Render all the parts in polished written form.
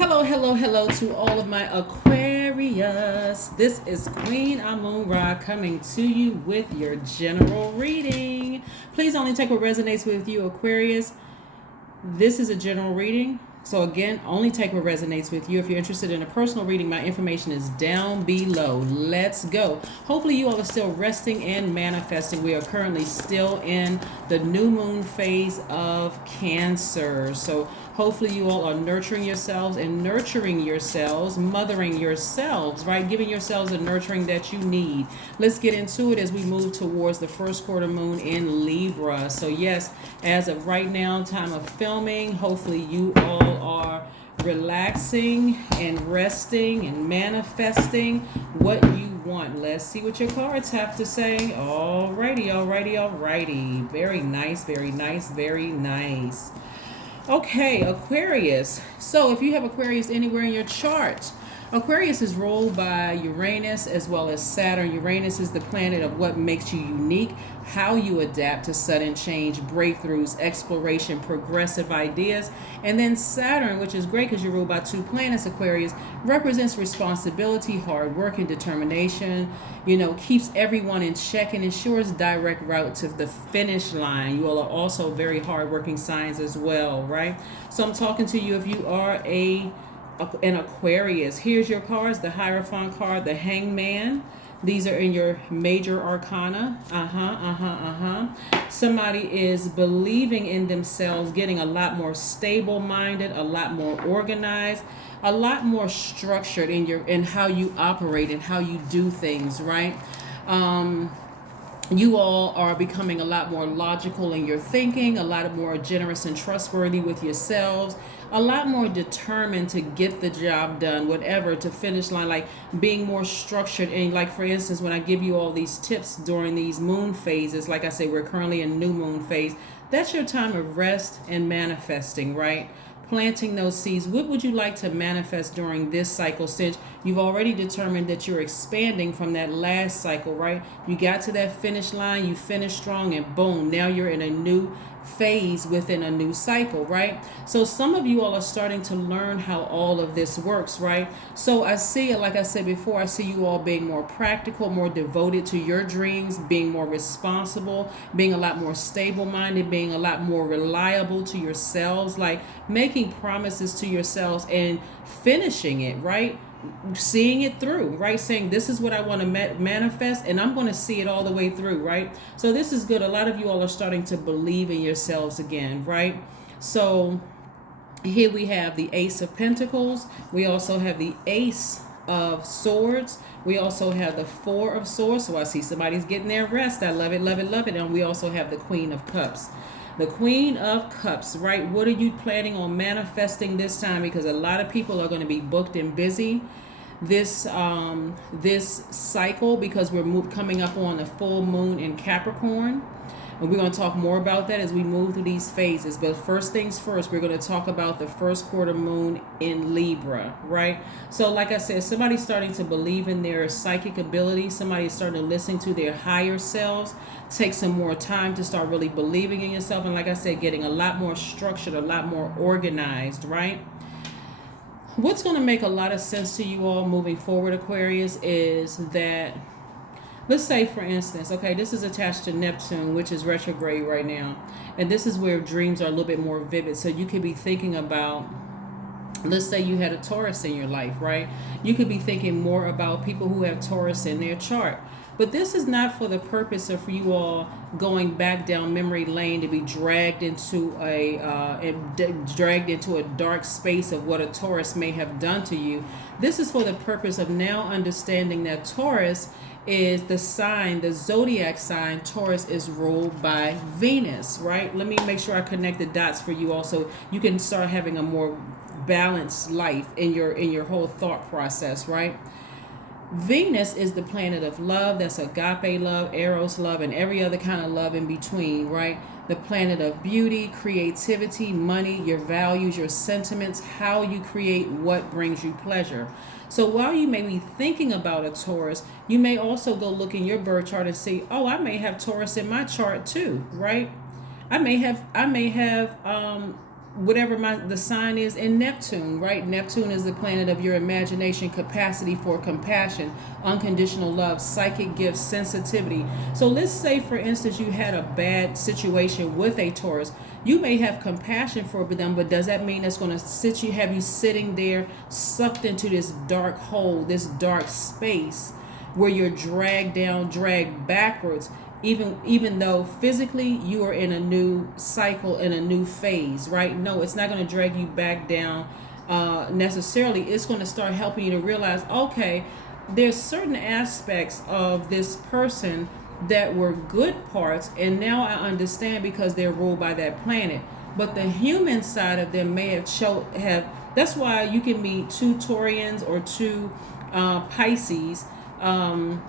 Hello, hello, hello to all of my Aquarius. This is Queen Amun Ra coming to you with your general reading. Please only take what resonates with you, Aquarius. This is a general reading. So again, only take what resonates with you. If you're interested in a personal reading, my information is down below. Let's go. Hopefully you all are still resting and manifesting. We are currently still in the new moon phase of Cancer. So hopefully you all are nurturing yourselves and nurturing yourselves, mothering yourselves, right? Giving yourselves the nurturing that you need. Let's get into it as we move towards the first quarter moon in Libra. So yes, as of right now, time of filming, hopefully you all are relaxing and resting and manifesting what you want. Let's see what your cards have to say. Alrighty, alrighty, alrighty. Very nice, very nice, very nice. Okay, Aquarius. So if you have Aquarius anywhere in your chart, Aquarius is ruled by Uranus as well as Saturn. Uranus is the planet of what makes you unique, how you adapt to sudden change, breakthroughs, exploration, progressive ideas. And then Saturn, which is great because you're ruled by two planets, Aquarius, represents responsibility, hard work, and determination. Keeps everyone in check and ensures direct route to the finish line. You all are also very hardworking signs as well, right? So I'm talking to you if you are an Aquarius. Here's your cards: the Hierophant card, the Hangman. These are in your major arcana. Somebody is believing in themselves, getting a lot more stable minded, a lot more organized, a lot more structured in how you operate and how you do things, right? You all are becoming a lot more logical in your thinking, a lot more generous and trustworthy with yourselves, a lot more determined to get the job done, whatever, to finish line, like being more structured. And like, for instance, when I give you all these tips during these moon phases, like I say, we're currently in new moon phase. That's your time of rest and manifesting, right? Planting those seeds. What would you like to manifest during this cycle, since you've already determined that you're expanding from that last cycle, right? You got to that finish line, you finished strong, and boom, now you're in a new phase within a new cycle, right? So some of you all are starting to learn how all of this works, right? So I see it, like I said before, I see you all being more practical, more devoted to your dreams, being more responsible, being a lot more stable-minded, being a lot more reliable to yourselves, like making promises to yourselves and finishing it, right? Seeing it through, right? Saying, this is what I want to manifest, and I'm going to see it all the way through, right? So this is good. A lot of you all are starting to believe in yourselves again, right? So here we have the Ace of Pentacles. We also have the Ace of Swords. We also have the Four of Swords. So I see somebody's getting their rest. I love it, love it, love it. And we also have the Queen of Cups. The Queen of Cups, right? What are you planning on manifesting this time? Because a lot of people are going to be booked and busy this cycle, because we're coming up on the full moon in Capricorn. And we're going to talk more about that as we move through these phases. But first things first, we're going to talk about the first quarter moon in Libra, right? So like I said, somebody's starting to believe in their psychic ability. Somebody's starting to listen to their higher selves. Take some more time to start really believing in yourself. And like I said, getting a lot more structured, a lot more organized, right? What's going to make a lot of sense to you all moving forward, Aquarius, is that, let's say, for instance, okay, this is attached to Neptune, which is retrograde right now. And this is where dreams are a little bit more vivid. So you could be thinking about, let's say you had a Taurus in your life, right? You could be thinking more about people who have Taurus in their chart. But this is not for the purpose of you all going back down memory lane to be dragged into a dark space of what a Taurus may have done to you. This is for the purpose of now understanding that Taurus is the sign, the Zodiac sign. Taurus is ruled by Venus, right? Let me make sure I connect the dots for you all so you can start having a more balanced life in your whole thought process, right? Venus is the planet of love. That's agape love, eros love, and every other kind of love in between, right? The planet of beauty, creativity, money, your values, your sentiments, how you create what brings you pleasure. So while you may be thinking about a Taurus, you may also go look in your birth chart and see, oh, I may have Taurus in my chart too, right? I may have whatever the sign is in Neptune, right? Neptune is the planet of your imagination, capacity for compassion, unconditional love, psychic gifts, sensitivity. So let's say, for instance, you had a bad situation with a Taurus. You may have compassion for them, but does that mean that's going to have you sitting there sucked into this dark hole, this dark space where you're dragged down, dragged backwards? Even though physically you are in a new cycle, in a new phase, right? No, it's not going to drag you back down necessarily. It's going to start helping you to realize, okay, there's certain aspects of this person that were good parts, and now I understand because they're ruled by that planet. But the human side of them may have that's why you can meet two Taurians or two Pisces, and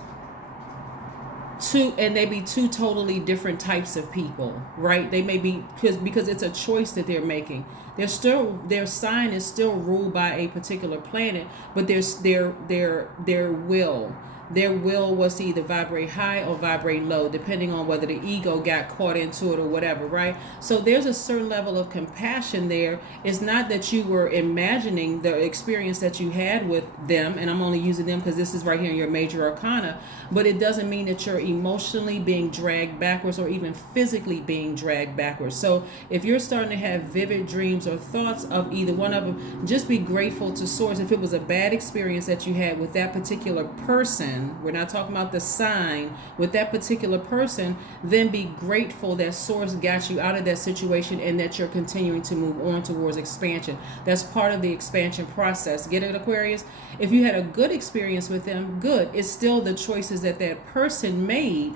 they be two totally different types of people, right? They may be, because it's a choice that they're making. Their sign is still ruled by a particular planet, but their will was to either vibrate high or vibrate low, depending on whether the ego got caught into it or whatever, right? So there's a certain level of compassion there. It's not that you were imagining the experience that you had with them, and I'm only using them because this is right here in your major arcana, but it doesn't mean that you're emotionally being dragged backwards or even physically being dragged backwards. So if you're starting to have vivid dreams or thoughts of either one of them, just be grateful to Source. If it was a bad experience that you had with that particular person, we're not talking about the sign, with that particular person, then be grateful that Source got you out of that situation and that you're continuing to move on towards expansion. That's part of the expansion process. Get it, Aquarius? If you had a good experience with them, good. It's still the choices that person made.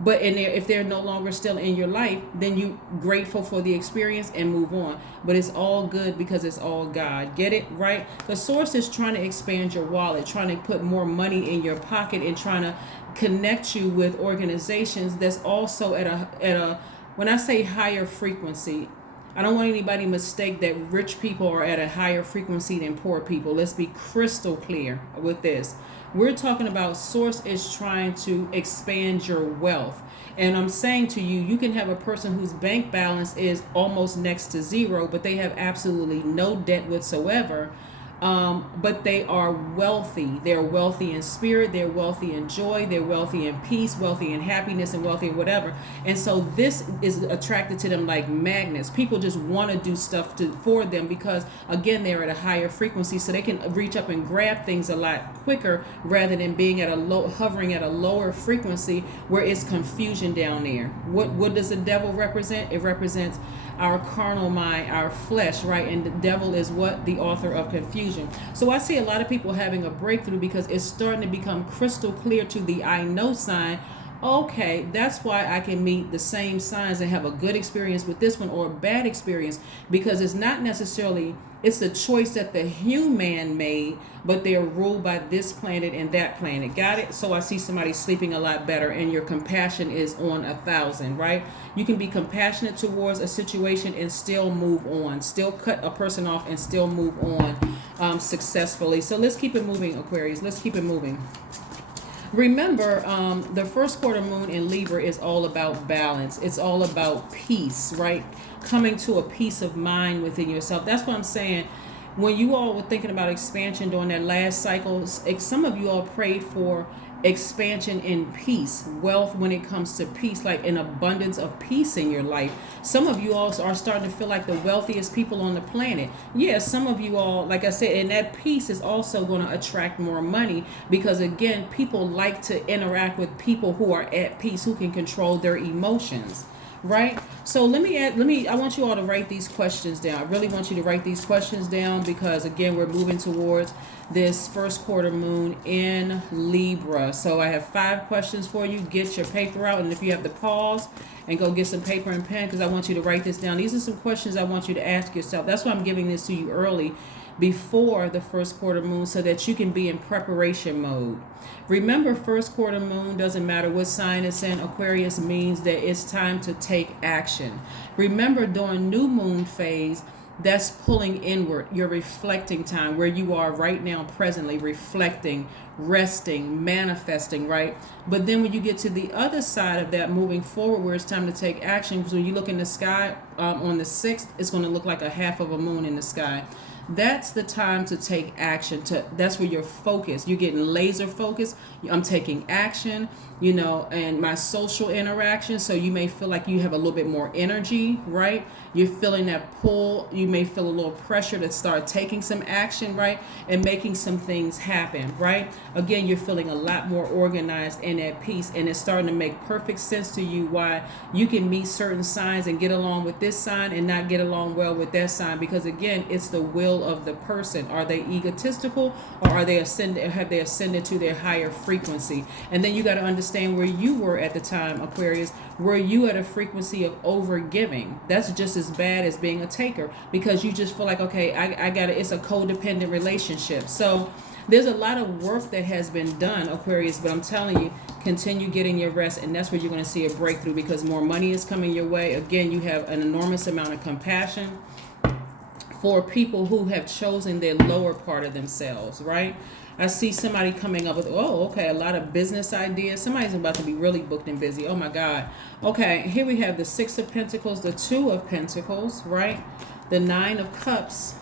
But if they're no longer still in your life, then you grateful for the experience and move on. But it's all good because it's all God. Get it, right? The Source is trying to expand your wallet, trying to put more money in your pocket, and trying to connect you with organizations that's also at a when I say higher frequency, I don't want anybody to mistake that rich people are at a higher frequency than poor people. Let's be crystal clear with this. We're talking about Source is trying to expand your wealth. And I'm saying to you, you can have a person whose bank balance is almost next to zero, but they have absolutely no debt whatsoever. But they are wealthy. They're wealthy in spirit. They're wealthy in joy. They're wealthy in peace, wealthy in happiness, and wealthy in whatever. And so this is attracted to them like magnets. People just want to do stuff for them because, again, they're at a higher frequency, so they can reach up and grab things a lot quicker rather than being at hovering at a lower frequency where it's confusion down there. What does the devil represent? It represents our carnal mind, our flesh, right? And the devil is what? The author of confusion. So I see a lot of people having a breakthrough because it's starting to become crystal clear to the I know sign. Okay, that's why I can meet the same signs and have a good experience with this one or a bad experience, because it's not necessarily, it's the choice that the human made, but they're ruled by this planet and that planet. Got it? So I see somebody sleeping a lot better and your compassion is on 1,000, right? You can be compassionate towards a situation and still move on, still cut a person off and still move on successfully. So let's keep it moving, Aquarius. Let's keep it moving. Remember, the first quarter moon in Libra is all about balance. It's all about peace, right? Coming to a peace of mind within yourself. That's what I'm saying. When you all were thinking about expansion during that last cycle, some of you all prayed for expansion in peace, wealth when it comes to peace, like an abundance of peace in your life. Some of you all are starting to feel like the wealthiest people on the planet. Yes, some of you all, like I said, and that peace is also going to attract more money because, again, people like to interact with people who are at peace, who can control their emotions. Right? So I want you all to write these questions down. I really want you to write these questions down because, again, we're moving towards this first quarter moon in Libra. So I have 5 questions for you. Get your paper out, and if you have to pause and go get some paper and pen, because I want you to write this down. These are some questions I want you to ask yourself. That's why I'm giving this to you early, before the first quarter moon, so that you can be in preparation mode. Remember, first quarter moon, doesn't matter what sign it's in, Aquarius means that it's time to take action. Remember, during new moon phase, That's pulling inward, your reflecting time, where you are right now, presently, reflecting, resting, manifesting, right? But then when you get to the other side of that, moving forward, where it's time to take action, because when you look in the sky on the 6th, it's going to look like a half of a moon in the sky. That's the time to take action. That's where you're focused. You're getting laser focused. I'm taking action, and my social interaction. So you may feel like you have a little bit more energy, right? You're feeling that pull. You may feel a little pressure to start taking some action, right? And making some things happen, right? Again, you're feeling a lot more organized and at peace. And it's starting to make perfect sense to you why you can meet certain signs and get along with this sign and not get along well with that sign. Because again, it's the will of the person. Are they egotistical, or are they have they ascended to their higher frequency? And then you got to understand where you were at the time, Aquarius. Were you at a frequency of over giving? That's just as bad as being a taker, because you just feel like, okay, I got it. It's a codependent relationship. So there's a lot of work that has been done, Aquarius, but I'm telling you, continue getting your rest, and that's where you're going to see a breakthrough, because more money is coming your way. Again, you have an enormous amount of compassion for people who have chosen their lower part of themselves, right? I see somebody coming up with, a lot of business ideas. Somebody's about to be really booked and busy. Oh my God. Okay, here we have the 6 of Pentacles, the 2 of Pentacles, right? The 9 of Cups.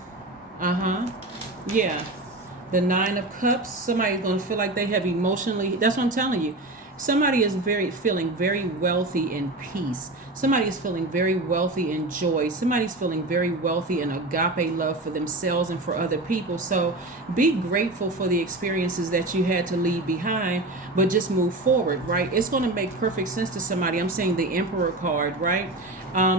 Yeah. The 9 of Cups. Somebody's going to feel like they have emotionally, that's what I'm telling you. Somebody is feeling very wealthy in peace. Somebody is feeling very wealthy in joy. Somebody's feeling very wealthy in agape love for themselves and for other people. So be grateful for the experiences that you had to leave behind, but just move forward, right? It's going to make perfect sense to somebody. I'm saying the Emperor card, right?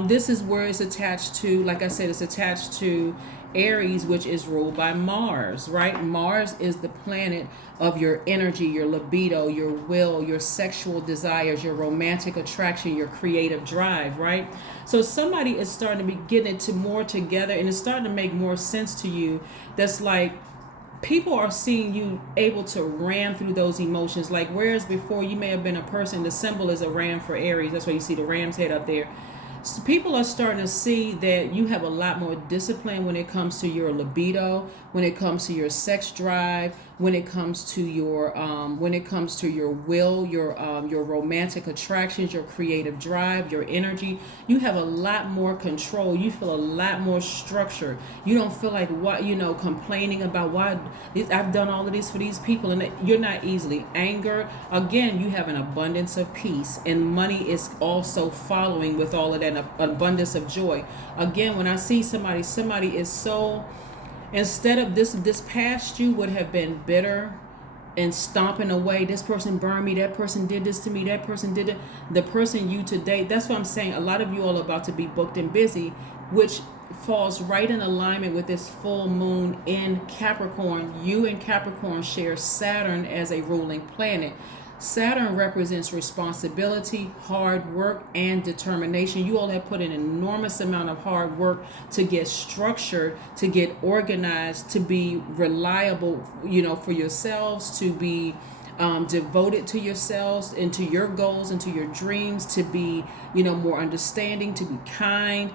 This is where it's attached to, like I said, it's attached to Aries, which is ruled by Mars, right? Mars is the planet of your energy, your libido, your will, your sexual desires, your romantic attraction, your creative drive, right? So somebody is starting to be getting it more together, and it's starting to make more sense to you. That's like, people are seeing you able to ram through those emotions. Like, whereas before you may have been a person, the symbol is a ram for Aries. That's why you see the ram's head up there. So people are starting to see that you have a lot more discipline when it comes to your libido, when it comes to your sex drive, when it comes to your will, your romantic attractions, your creative drive, your energy. You have a lot more control. You feel a lot more structure. You don't feel like complaining about why I've done all of this for these people, and you're not easily angered. Again, you have an abundance of peace, and money is also following with all of that, an abundance of joy. Again, when I see somebody is so, instead of this past you would have been bitter and stomping away, this person burned me, that person did this to me, that person did it. The person you today, that's what I'm saying. A lot of you all are about to be booked and busy, which falls right in alignment with this full moon in Capricorn. You and Capricorn share Saturn as a ruling planet. Saturn represents responsibility, hard work, and determination. You all have put an enormous amount of hard work to get structured, to get organized, to be reliable, for yourselves, to be devoted to yourselves and to your goals and to your dreams, to be, more understanding, to be kind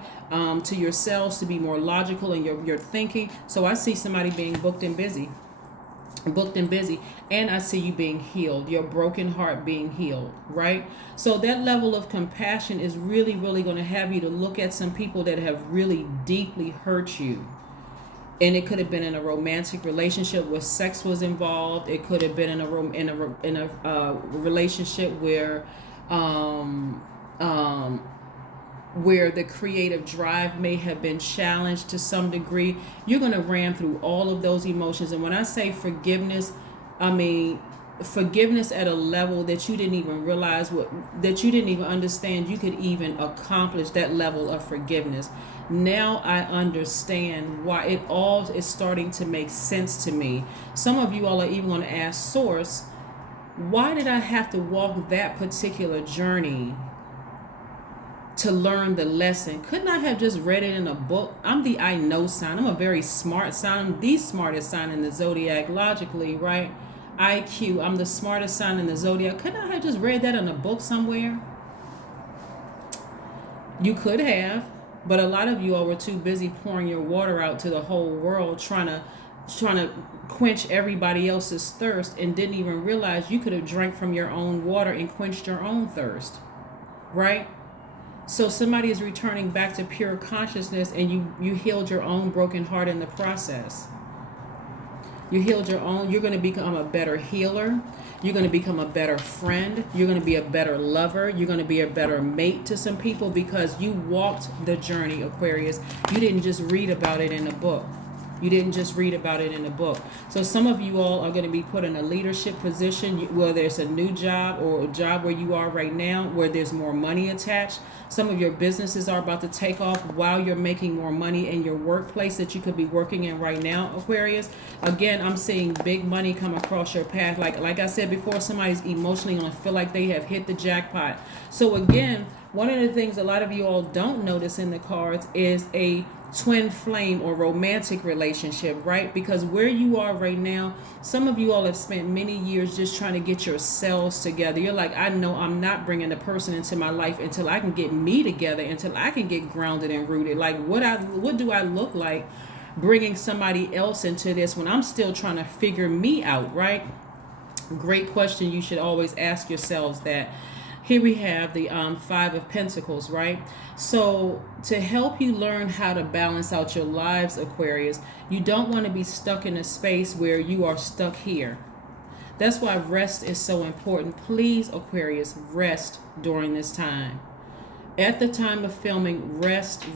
to yourselves, to be more logical in your thinking. So I see somebody being booked and busy, and I see you being healed, your broken heart being healed, right? So that level of compassion is really, really going to have you to look at some people that have really deeply hurt you. And it could have been in a romantic relationship where sex was involved. It could have been in a relationship where the creative drive may have been challenged to some degree. You're going to ram through all of those emotions. And when I say forgiveness, I mean forgiveness at a level that you didn't even realize, that you didn't even understand you could even accomplish that level of forgiveness. Now I understand why it all is starting to make sense to me. Some of you all are even going to ask Source, why did I have to walk that particular journey to learn the lesson? Couldn't I have just read it in a book? I'm the I know sign. I'm a very smart sign. I'm the smartest sign in the Zodiac, logically, right? IQ. I'm the smartest sign in the Zodiac. Couldn't I have just read that in a book somewhere? You could have, But a lot of you all were too busy pouring your water out to the whole world, trying to quench everybody else's thirst, and didn't even realize you could have drank from your own water and quenched your own thirst, right? So somebody is returning back to pure consciousness, and you healed your own broken heart in the process. You healed your own. You're going to become a better healer. You're going to become a better friend. You're going to be a better lover. You're going to be a better mate to some people because you walked the journey, Aquarius. You didn't just read about it in a book. You didn't just read about it in a book. So some of you all are going to be put in a leadership position, whether it's a new job or a job where you are right now, where there's more money attached. Some of your businesses are about to take off while you're making more money in your workplace that you could be working in right now, Aquarius. Again, I'm seeing big money come across your path. Like I said before, somebody's emotionally going to feel like they have hit the jackpot. So again, one of the things a lot of you all don't notice in the cards is a twin flame or romantic relationship, right? Because where you are right now, some of you all have spent many years just trying to get yourselves together. You're like, I know I'm not bringing a person into my life until I can get me together, until I can get grounded and rooted. Like, what do I look like bringing somebody else into this when I'm still trying to figure me out, right? Great question. You should always ask yourselves that. Here we have the Five of Pentacles, right? So to help you learn how to balance out your lives, Aquarius, you don't want to be stuck in a space where you are stuck here. That's why rest is so important. Please, Aquarius, rest during this time. At the time of filming, rest,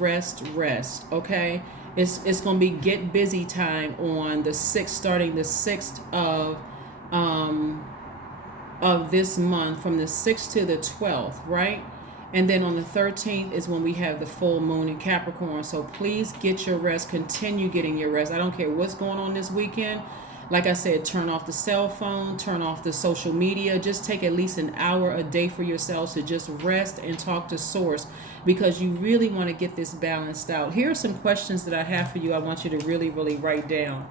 okay? It's going to be get busy time on the 6th, starting the 6th of this month, from the 6th to the 12th, right? And then on the 13th is when we have the full moon in Capricorn. So please get your rest. Continue getting your rest. I don't care what's going on this weekend. Like I said, turn off the cell phone, turn off the social media. Just take at least an hour a day for yourselves to just rest and talk to Source, because you really want to get this balanced out. Here are some questions that I have for you. I want you to really, really write down.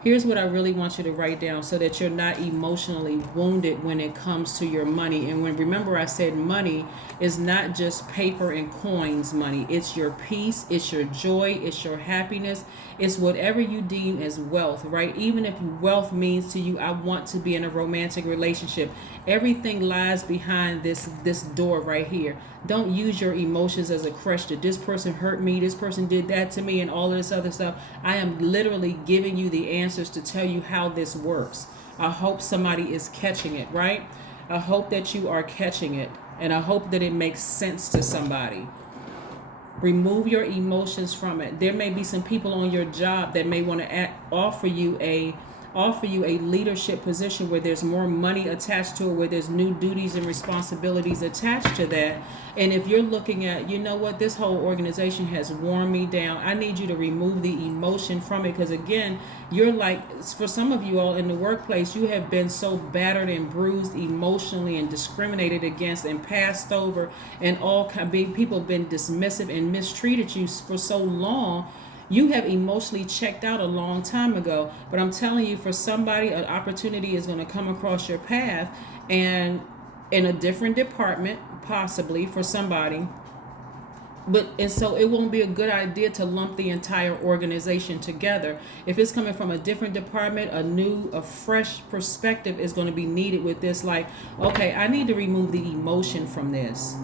Here's what I really want you to write down so that you're not emotionally wounded when it comes to your money. And remember I said money is not just paper and coins money. It's your peace, it's your joy, it's your happiness, it's whatever you deem as wealth, right? Even if wealth means to you, I want to be in a romantic relationship. Everything lies behind this door right here. Don't use your emotions as a crutch that this person hurt me, this person did that to me, and all of this other stuff. I am literally giving you the answers to tell you how this works. I hope somebody is catching it, right? I hope that you are catching it, and I hope that it makes sense to somebody. Remove your emotions from it. There may be some people on your job that may want to offer you a leadership position where there's more money attached to it, where there's new duties and responsibilities attached to that. And if you're looking at, you know what, this whole organization has worn me down, I need you to remove the emotion from it. Because again, you're like, for some of you all in the workplace, you have been so battered and bruised emotionally and discriminated against and passed over, and all people have been dismissive and mistreated you for so long. You have emotionally checked out a long time ago. But I'm telling you, for somebody, an opportunity is going to come across your path, and in a different department, possibly for somebody. And so it won't be a good idea to lump the entire organization together. If it's coming from a different department, a fresh perspective is going to be needed with this. Like, okay, I need to remove the emotion from this.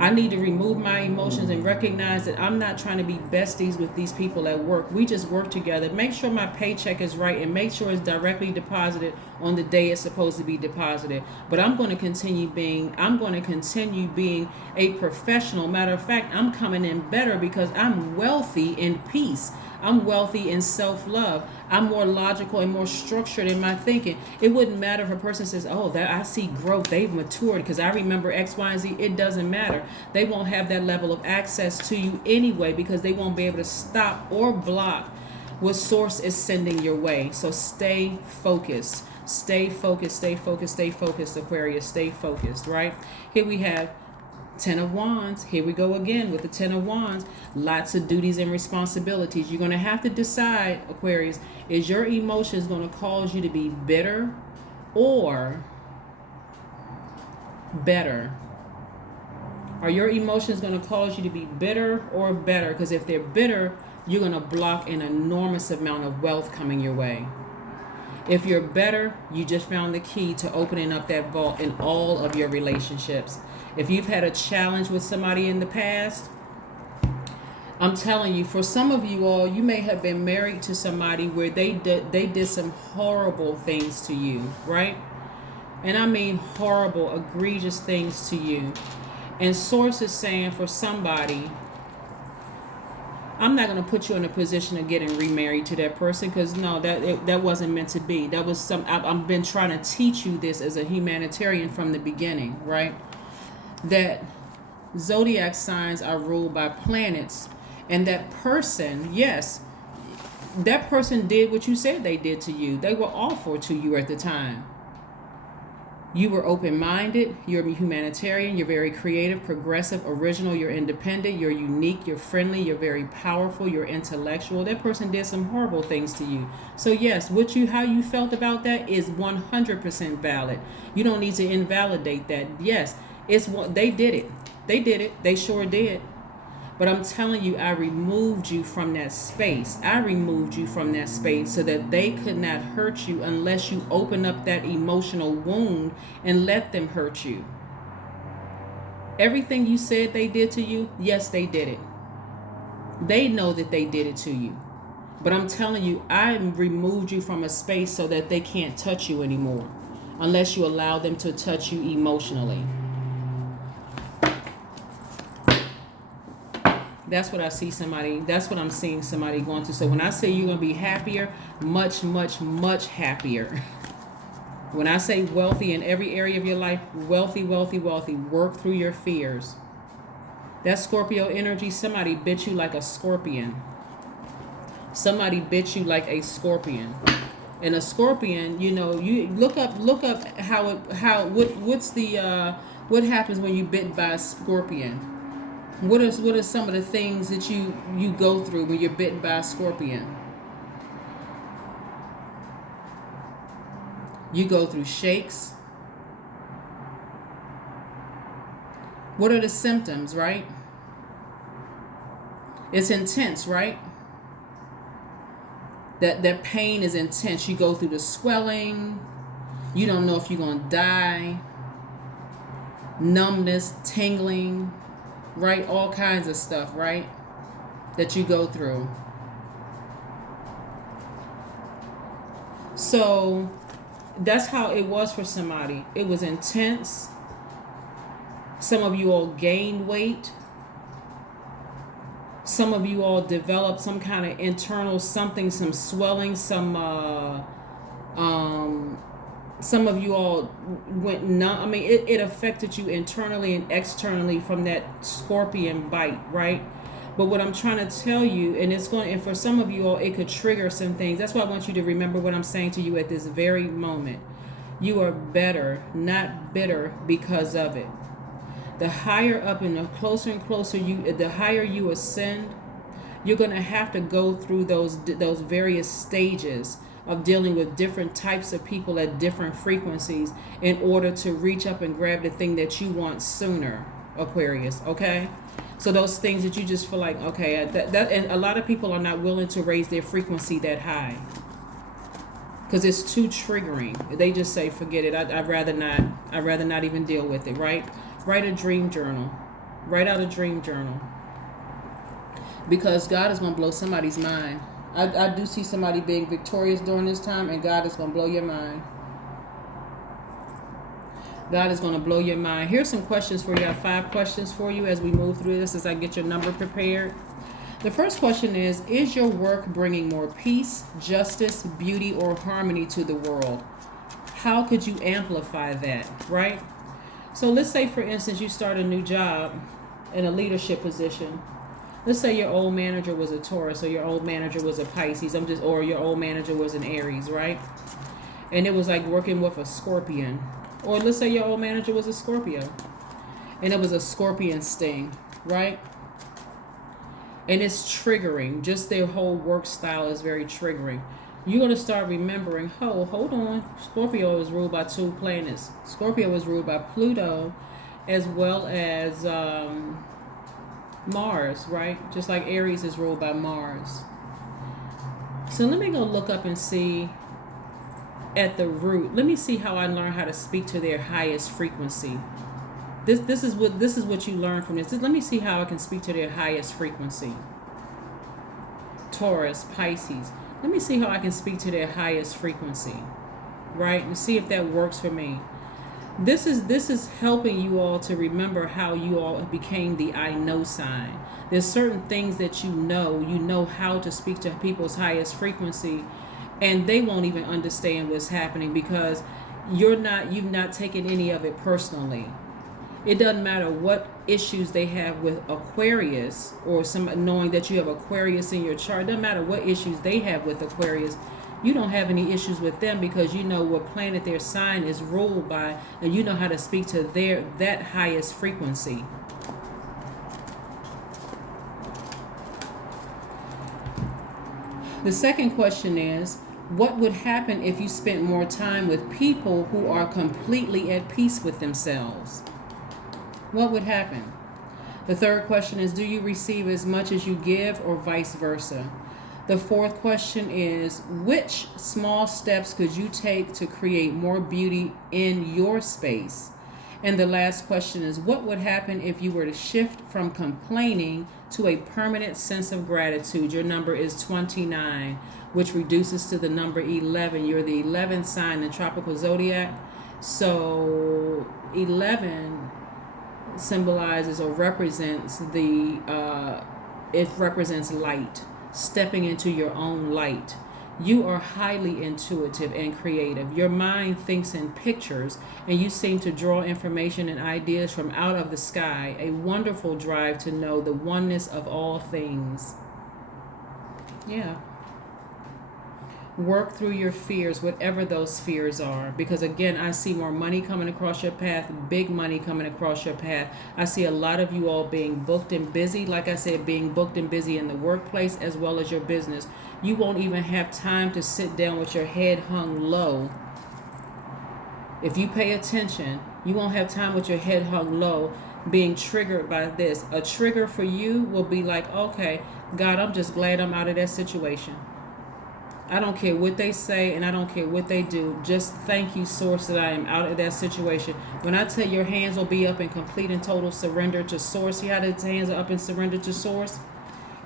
I need to remove my emotions and recognize that I'm not trying to be besties with these people at work. We just work together. Make sure my paycheck is right, and make sure it's directly deposited on the day it's supposed to be deposited. But I'm going to continue being a professional. Matter of fact, I'm coming in better because I'm wealthy in peace. I'm wealthy in self-love. I'm more logical and more structured in my thinking. It wouldn't matter if a person says, oh, that I see growth, they've matured because I remember X, Y, and Z. It doesn't matter. They won't have that level of access to you anyway, because they won't be able to stop or block what Source is sending your way. So stay focused. Stay focused, stay focused, stay focused, Aquarius. Stay focused, right? Here we have 10 of Wands. Here we go again with the 10 of Wands. Lots of duties and responsibilities. You're going to have to decide, Aquarius, is your emotions going to cause you to be bitter or better? Are your emotions going to cause you to be bitter or better? Because if they're bitter, you're going to block an enormous amount of wealth coming your way. If you're better, you just found the key to opening up that vault in all of your relationships. If you've had a challenge with somebody in the past, I'm telling you, for some of you all, you may have been married to somebody where they did some horrible things to you, right? And I mean horrible, egregious things to you. And Source is saying for somebody, I'm not going to put you in a position of getting remarried to that person, because no, that wasn't meant to be. That was I've been trying to teach you this as a humanitarian from the beginning, right? That zodiac signs are ruled by planets, and that person, yes, that person did what you said they did to you. They were awful to you at the time. You were open-minded, you're a humanitarian, you're very creative, progressive, original, you're independent, you're unique, you're friendly, you're very powerful, you're intellectual. That person did some horrible things to you. So yes, how you felt about that is 100% valid. You don't need to invalidate that. Yes, they did it. They did it. They sure did. But I'm telling you, I removed you from that space. I removed you from that space so that they could not hurt you unless you open up that emotional wound and let them hurt you. Everything you said they did to you, yes, they did it. They know that they did it to you. But I'm telling you, I removed you from a space so that they can't touch you anymore unless you allow them to touch you emotionally. That's what I see that's what I'm seeing somebody going through. So when I say you're going to be happier, much, much, much happier. When I say wealthy in every area of your life, wealthy, wealthy, wealthy, work through your fears. That Scorpio energy, somebody bit you like a scorpion. Somebody bit you like a scorpion. And a scorpion, you look up what happens when you bit by a scorpion. What are some of the things that you go through when you're bitten by a scorpion? You go through shakes. What are the symptoms, right? It's intense, right? That pain is intense. You go through the swelling. You don't know if you're going to die. Numbness, tingling. Right? All kinds of stuff, right? That you go through. So that's how it was for somebody. It was intense. Some of you all gained weight. Some of you all developed some kind of internal something, some swelling, some of you all went numb. I mean, it affected you internally and externally from that scorpion bite, right? But what I'm trying to tell you, and for some of you all, it could trigger some things. That's why I want you to remember what I'm saying to you at this very moment. You are better, not bitter because of it. The higher up and the closer and closer the higher you ascend, you're going to have to go through those various stages of dealing with different types of people at different frequencies in order to reach up and grab the thing that you want sooner, Aquarius, okay? So those things that you just feel like, okay, and a lot of people are not willing to raise their frequency that high because it's too triggering. They just say, forget it. I'd rather not even deal with it, right? Write a dream journal. Write out a dream journal. Because God is going to blow somebody's mind. I do see somebody being victorious during this time, and God is going to blow your mind. God is going to blow your mind. Here's some questions for you. I have 5 questions for you as we move through this, as I get your number prepared. The first question is your work bringing more peace, justice, beauty, or harmony to the world? How could you amplify that, right? So let's say, for instance, you start a new job in a leadership position. Let's say your old manager was a Taurus, or your old manager was a Pisces, or your old manager was an Aries, right? And it was like working with a Scorpion. Or let's say your old manager was a Scorpio, and it was a scorpion sting, right? And it's triggering. Just their whole work style is very triggering. You're going to start remembering, hold on. Scorpio is ruled by 2 planets. Scorpio is ruled by Pluto as well as Mars, right? Just like Aries is ruled by Mars. So let me go look up and see at the root. Let me see how I learn how to speak to their highest frequency. This is what you learn from this. Let me see how I can speak to their highest frequency. Taurus, Pisces. Let me see how I can speak to their highest frequency, right? And see if that works for me. This is helping you all to remember how you all became the I know sign. There's certain things that you know how to speak to people's highest frequency, and they won't even understand what's happening because you've not taken any of it personally. It doesn't matter what issues they have with Aquarius, or knowing that you have Aquarius in your chart. It doesn't matter what issues they have with Aquarius. You don't have any issues with them because you know what planet their sign is ruled by, and you know how to speak to that highest frequency. The second question is, what would happen if you spent more time with people who are completely at peace with themselves? What would happen? The third question is, do you receive as much as you give, or vice versa? The fourth question is, which small steps could you take to create more beauty in your space? And the last question is, what would happen if you were to shift from complaining to a permanent sense of gratitude? Your number is 29, which reduces to the number 11. You're the 11th sign in tropical zodiac. So 11 symbolizes or represents it represents light, stepping into your own light. You are highly intuitive and creative. Your mind thinks in pictures, and you seem to draw information and ideas from out of the sky. A wonderful drive to know the oneness of all things. Yeah. Work through your fears, whatever those fears are. Because again, I see more money coming across your path, big money coming across your path. I see a lot of you all being booked and busy. Like I said, being booked and busy in the workplace as well as your business. You won't even have time to sit down with your head hung low. If you pay attention, you won't have time with your head hung low being triggered by this. A trigger for you will be like, okay, God, I'm just glad I'm out of that situation. I don't care what they say, and I don't care what they do. Just thank you, Source, that I am out of that situation. When I tell your hands will be up in complete and total surrender to Source, see how the hands are up in surrender to Source?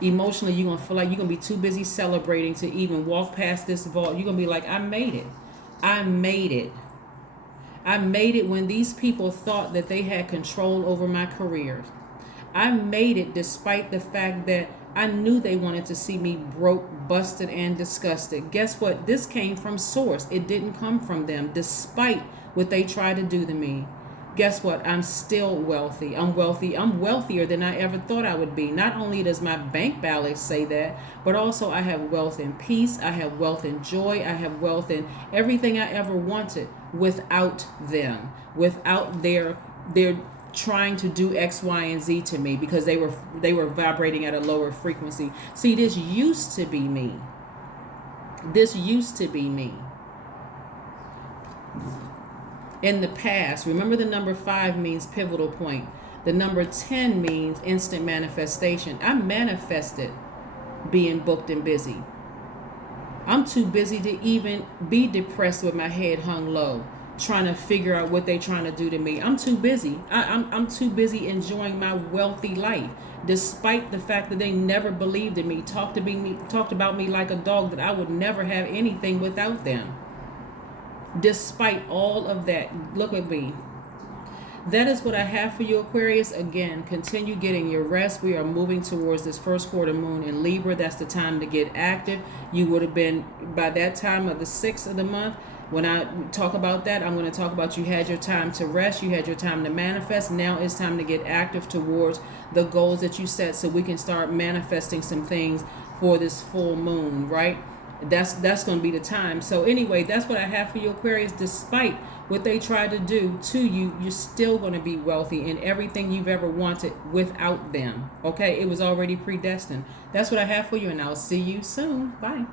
Emotionally, you're going to feel like you're going to be too busy celebrating to even walk past this vault. You're going to be like, I made it. I made it. I made it when these people thought that they had control over my career. I made it despite the fact that I knew they wanted to see me broke, busted, and disgusted. Guess what? This came from Source. It didn't come from them, despite what they tried to do to me. Guess what? I'm still wealthy. I'm wealthy. I'm wealthier than I ever thought I would be. Not only does my bank balance say that, but also I have wealth in peace. I have wealth in joy. I have wealth in everything I ever wanted without them, without their trying to do X, Y, and Z to me, because they were vibrating at a lower frequency. See, this used to be me. This used to be me. In the past, remember the number 5 means pivotal point. The number 10 means instant manifestation. I manifested being booked and busy. I'm too busy to even be depressed with my head hung low, trying to figure out what they're trying to do to me. I'm too busy. I'm too busy enjoying my wealthy life, despite the fact that they never believed in me, talked about me like a dog, that I would never have anything without them. Despite all of that, look at me. That is what I have for you, Aquarius. Again, continue getting your rest. We are moving towards this first quarter moon in Libra. That's the time to get active. You would have been, by that time of the 6th of the month, when I talk about that, I'm going to talk about you had your time to rest, you had your time to manifest. Now it's time to get active towards the goals that you set, so we can start manifesting some things for this full moon, right? That's going to be the time. So anyway, that's what I have for you, Aquarius. Despite what they tried to do to you, you're still going to be wealthy in everything you've ever wanted without them. Okay? It was already predestined. That's what I have for you, and I'll see you soon. Bye.